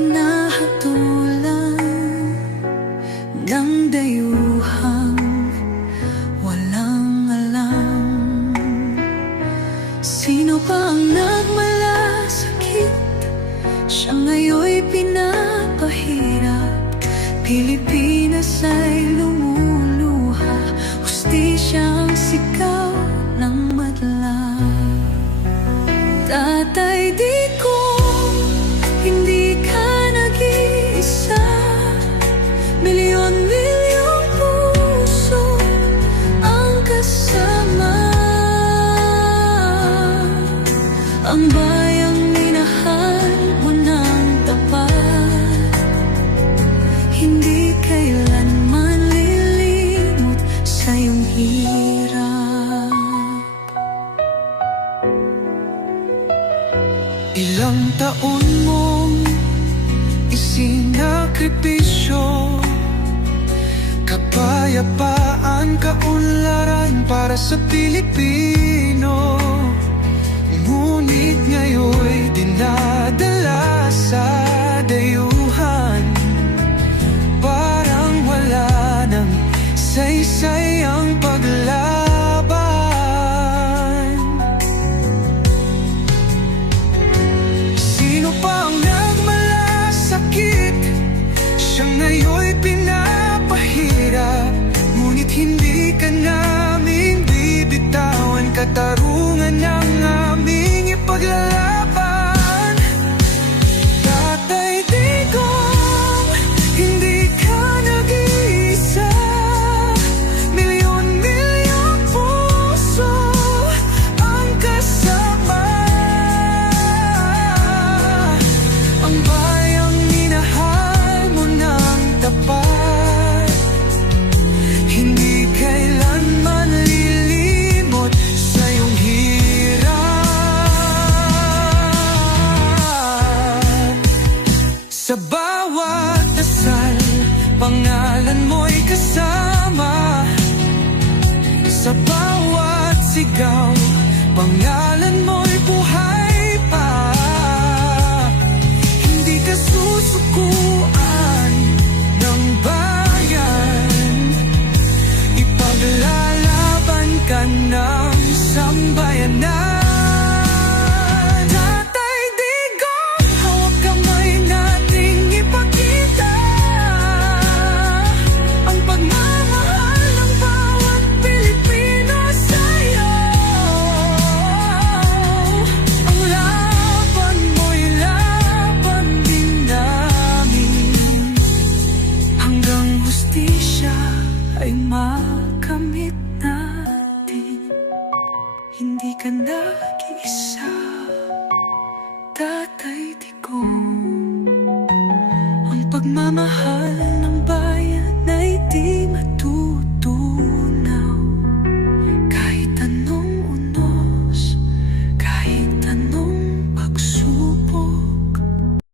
hinahatulan ng dayuhang walang alam. Sino pa ang nagmalasakit? Siya ngayon'y pinapahirap. Pilipinas ay lumuluha, hustisyang sigaw ng madla. Tatay Digong, hindi ka nag-iisa. Milyon-milyong puso ang kasama. Ang bayang minahal mo ng tapat, hindi kailanman lilimot sa iyong hirap. Ilang taon mong isinakripisyo, kapayapaan, kaunlaran para sa Pilipino. Ngunit ngayon'y dinadala sa dayuhan, parang wala nang saysay ang paglaban. Sino pa ang nagmalasakit? Siya ngayon'y pinapahirap. Ngunit hindi ka namin bibitawan, katarungan ng aming ipaglalaban. Tatay Digong, hindi ka nag-iisa. Milyon-milyong puso ang kasama. Ang bayang minahal mo ng tapat, hindi kailanman lilimot sa iyong hirap. Sa bawat dasal, pangalan mo'y kasama. Sa bawat sigaw, pangalan mo'y buhay pa. Hindi ka susukuan ng bayan, ipaglalaban ka ng sambayanan. Tatay Digong, hawak kamay nating ipakita ang pagmamahal ng bawat Pilipino sa'yo. Ang laban mo'y laban din namin, hanggang hustisya ay makamit natin. Hindi ka nag-iisa, Tatay Digong. Ang pagmamahal